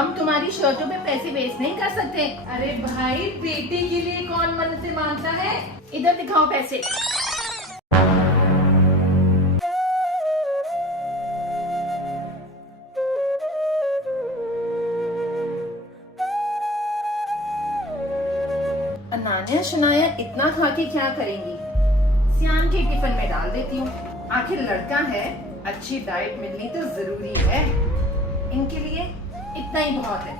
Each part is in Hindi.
हम तुम्हारी शर्टों पे पैसे वेस्ट नहीं कर सकते। अरे भाई, बेटे के लिए कौन मन्नतें मांगता है? इधर दिखाओ पैसे। अनान्या शनाया इतना खा के क्या करेंगी? सियान के टिफिन में डाल देती हूँ। आखिर लड़का है, अच्छी डाइट मिलनी तो जरूरी है। इनके लिए इतना ही बहुत है।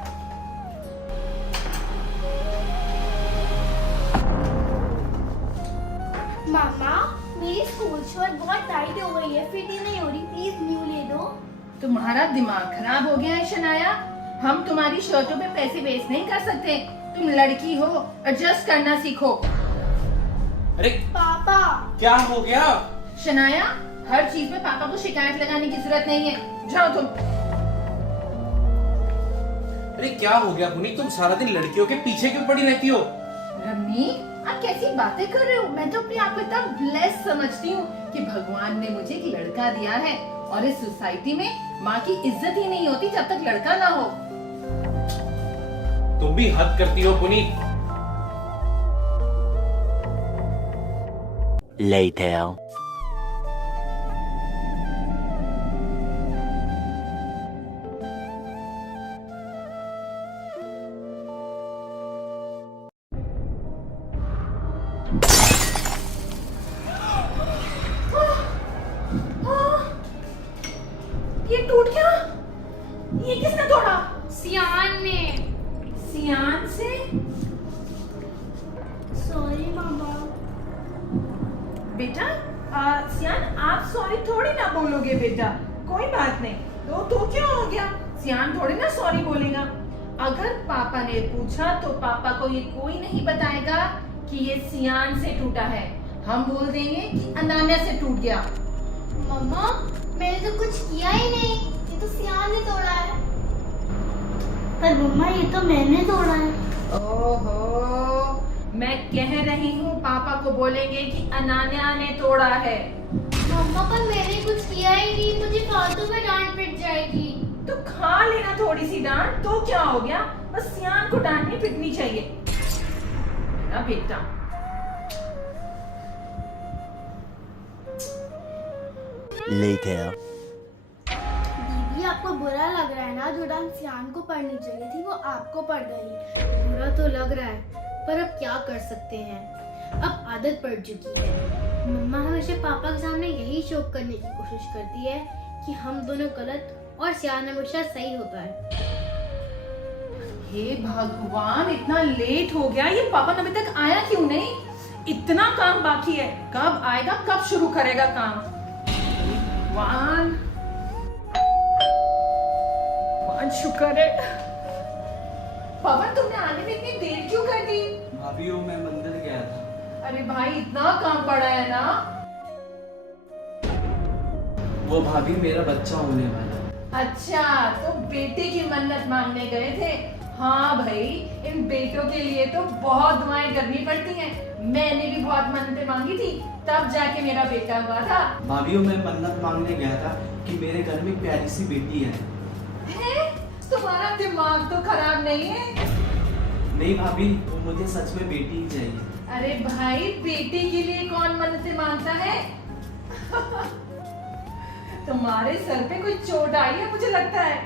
मामा, मेरी स्कूल शर्ट बहुत टाइट हो गई है, फिट ही नहीं हो रही, प्लीज न्यू ले दो। तुम्हारा दिमाग खराब हो गया है शनाया। हम तुम्हारी शर्टों पे पैसे वेस्ट नहीं कर सकते। तुम लड़की हो, एडजस्ट करना सीखो। अरे पापा, क्या हो गया? शनाया, हर चीज में पापा को शिकायत लगाने की जरूरत नहीं है। जाओ तुम। अरे क्या हो गया पुनीत, तुम सारा दिन लड़कियों के पीछे क्यों पड़ी रहती हो? रम्मी, आप कैसी बातें कर रहे हो? मैं तो अपने आप को इतना ब्लेस समझती हूँ कि भगवान ने मुझे एक लड़का दिया है। और इस सोसाइटी में माँ की इज्जत ही नहीं होती जब तक लड़का ना हो। तुम भी हद करती हो पुनीत। Later. ये टूट गया। ये किसने तोड़ा? सियान ने। सियान से? सॉरी मामा। बेटा, सियान, आप सॉरी थोड़ी ना बोलोगे बेटा। कोई बात नहीं। तो क्या हो गया? सियान थोड़ी ना सॉरी बोलेगा। अगर पापा ने पूछा तो पापा को ये कोई नहीं बताएगा कि ये सियान से टूटा है। हम बोल देंगे कि अनान्या से टूट गया। मम्मा, मैंने तो कुछ किया ही नहीं, ये तो सियान ने तोड़ा है। पर मम्मा, ये तो मैंने तोड़ा है। ओहो, मैं कह रही हूँ पापा को बोलेंगे कि अनान्या ने तोड़ा है। मम्मा, पर मैंने कुछ किया ही नहीं, मुझे फालतू में डांट पिट जाएगी। तो खा लेना थोड़ी सी डांट, तो क्या हो गया? बस सियान को डांटनी पिटनी चाहिए ना बेटा। Later. दीदी, आपको बुरा लग रहा है ना? जो डांट सियान को पढ़नी चाहिए थी वो आपको पड़ गई। बुरा तो लग रहा है, पर अब क्या कर सकते हैं, अब आदत पड़ चुकी है। मम्मा हमेशा पापा के सामने यही शो करने की कोशिश करती है कि हम दोनों गलत और सियान हमेशा सही होता है। हे भगवान, इतना लेट हो गया। ये पापा अभी तक आया क्यों नहीं? इतना काम बाकी है। कब आएगा, कब शुरू करेगा काम? भगवान, भगवान शुक्र है। पवन, तुमने आने में इतनी देर क्यों कर दी? भाभी वो मैं मंदिर गया था। अरे भाई, इतना काम पड़ा है ना। वो भाभी मेरा बच्चा होने वाला है। अच्छा, तो बेटे की मन्नत मांगने गए थे। हाँ भाई, इन बेटों के लिए तो बहुत दुआएं करनी पड़ती हैं। मैंने भी बहुत मन्नतें मांगी थी, तब जाके मेरा बेटा हुआ था। भाभी वो मैं मन्नत मांगने गया था कि मेरे घर में एक प्यारी सी बेटी है। तुम्हारा दिमाग तो खराब नहीं है? नहीं भाभी, वो मुझे सच में बेटी ही चाहिए। अरे भाई, बेटे के लिए कौन मन्नतें मांगता है? तुम्हारे सर पे कोई चोट आई है मुझे लगता है।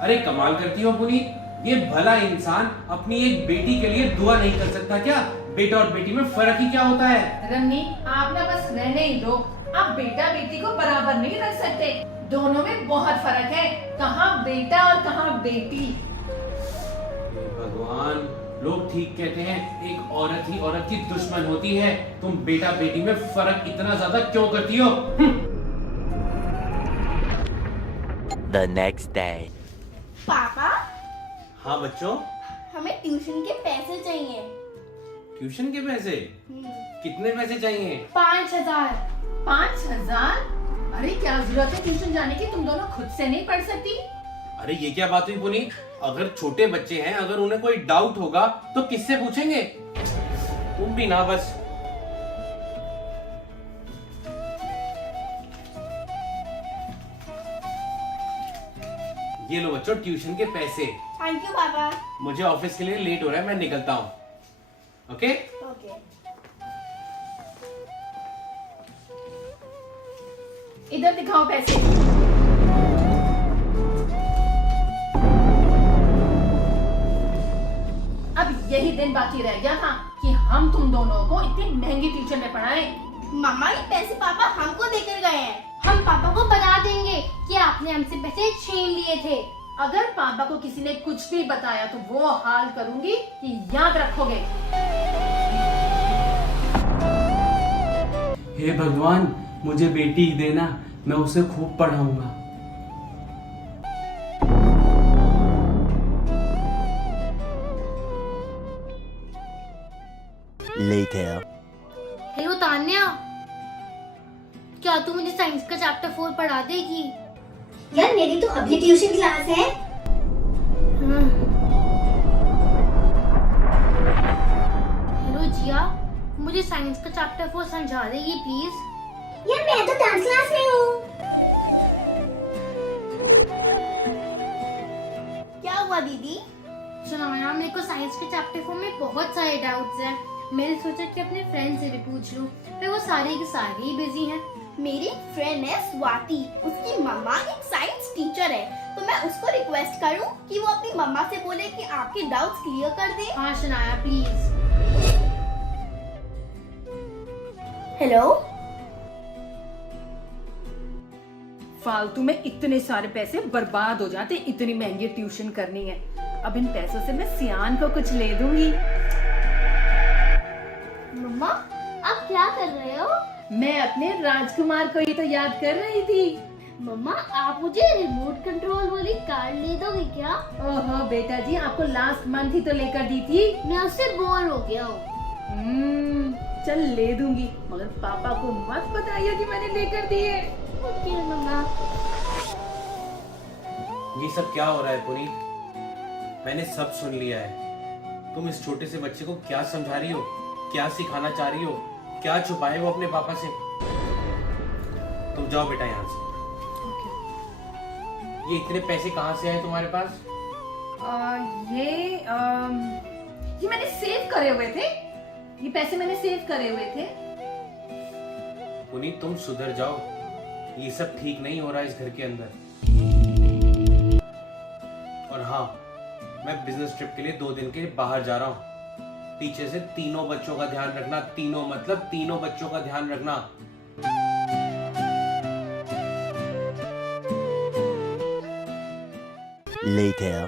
अरे कमाल करती हो पुनीत, ये भला इंसान अपनी एक बेटी के लिए दुआ नहीं कर सकता क्या? बेटा और बेटी में फर्क ही क्या होता है? रमनी, आप ना बस रहने ही दो। आप बेटा बेटी को बराबर नहीं रख सकते। दोनों में बहुत फर्क है। कहाँ बेटा और कहाँ बेटी। हे भगवान, लोग ठीक कहते हैं, एक औरत ही औरत की दुश्मन होती है। तुम बेटा बेटी में फर्क इतना ज्यादा क्यों करती हो? The next day. पापा, हाँ बच्चों, हमें ट्यूशन के पैसे चाहिए। ट्यूशन के पैसे? कितने पैसे चाहिए? 5,000। 5,000? अरे क्या जरूरत है ट्यूशन जाने की? तुम दोनों खुद से नहीं पढ़ सकती? अरे ये क्या बात हुई पुनीत? अगर छोटे बच्चे हैं, अगर उन्हें कोई डाउट होगा तो किससे पूछेंगे? तुम भी ना बस। ये लो बच्चों ट्यूशन के पैसे। थैंक यू पापा। मुझे ऑफिस के लिए लेट हो रहा है, मैं निकलता हूँ। Okay okay. इधर दिखाओ पैसे। अब यही दिन बाकी रह गया था कि हम तुम दोनों को इतनी महंगी ट्यूशन में पढ़ाएं। मम्मा ये पैसे पापा हमको देकर गए हैं। हम पापा को बता देंगे कि आपने हमसे पैसे छीन लिए थे। अगर पापा को किसी ने कुछ भी बताया तो वो हाल करूंगी कि याद रखोगे। हे भगवान, मुझे बेटी देना, मैं उसे खूब पढ़ाऊंगा। Later. हेलो तान्या, क्या तू मुझे साइंस का चैप्टर 4 पढ़ा देगी? यार मेरी तो अभी ट्यूशन क्लास है। हेलो जिया, मुझे साइंस का चैप्टर 4 समझा देगी प्लीज? यार मैं तो डांस क्लास में हूँ। क्या हुआ दीदी? सुनो यार, मेरे को साइंस के चैप्टर 4 में बहुत सारे डाउट्स हैं। मैंने सोचा कि अपने फ्रेंड से भी पूछ लूं, पर वो सारे के सारे ही बिजी हैं। मेरी फ्रेंड है स्वाति, उसकी मम्मा एक साइंस टीचर है, तो मैं उसको रिक्वेस्ट करूं कि वो अपनी मम्मा से बोले कि आपके डाउट्स क्लियर कर दे। हाँ शनाया प्लीज। हेलो। फालतू में इतने सारे पैसे बर्बाद हो जाते, इतनी महंगी ट्यूशन करनी है। अब इन पैसों से मैं सियान को कुछ ले दूंगी। मम्मा आप क्या कर रहे हो? मैं अपने राजकुमार को ही तो याद कर रही थी। मम्मा आप मुझे रिमोट कंट्रोल वाली कार ले दोगे क्या? ओहो बेटा जी, आपको लास्ट मंथ ही तो लेकर दी थी। मैं उससे बोर हो गया हूँ। चल ले दूंगी, मगर पापा को मत बताइए कि मैंने लेकर दी है। ओके मम्मा। ये सब क्या हो रहा है पुनी? मैंने सब सुन लिया है। तुम इस छोटे से बच्चे को क्या समझा रही हो, क्या सिखाना चाह रही हो, क्या छुपाए वो अपने पापा से? तुम जाओ बेटा यहाँ से। ये इतने पैसे कहाँ से आए तुम्हारे पास? ये मैंने सेव करे हुए थे। ये पैसे मैंने सेव करे हुए थे। पुनी तुम सुधर जाओ, ये सब ठीक नहीं हो रहा है इस घर के अंदर। और हाँ, मैं बिजनेस ट्रिप के लिए 2 दिन के लिए बाहर जा रहा हूँ। पीछे से तीनों बच्चों का ध्यान रखना, तीनों मतलब तीनों बच्चों का ध्यान रखना। Later.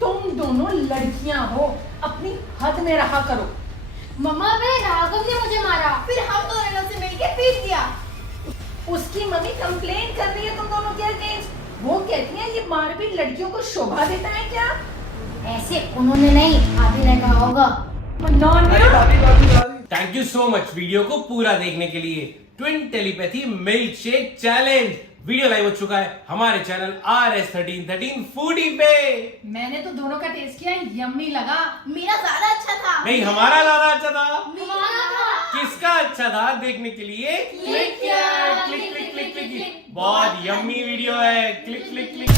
तुम दोनों लड़कियां हो, अपनी हद में रहा करो। मम्मा वे राघव ने मुझे मारा। फिर हम दोनों से मिलके पीट दिया। उसकी मम्मी कंप्लेन कर रही है तुम दोनों के अगेंस्ट। वो कहती है ये मारपीट लड़कियों को शोभा देता है क्या? ऐसे उन्होंने नहीं, आपी ने कहा होगा। Thank you so much video को पूरा देखने के लिए। Twin telepathy milk shake challenge video live हो चुका है हमारे चैनल RS1313 फूडी पे। मैंने तो दोनों का टेस्ट किया, यम्मी लगा। मेरा ज्यादा अच्छा था। नहीं, हमारा ज्यादा अच्छा था। हमारा था। किसका अच्छा था देखने के लिए click click click click click. बहुत यम्मी वीडियो है। Click click click.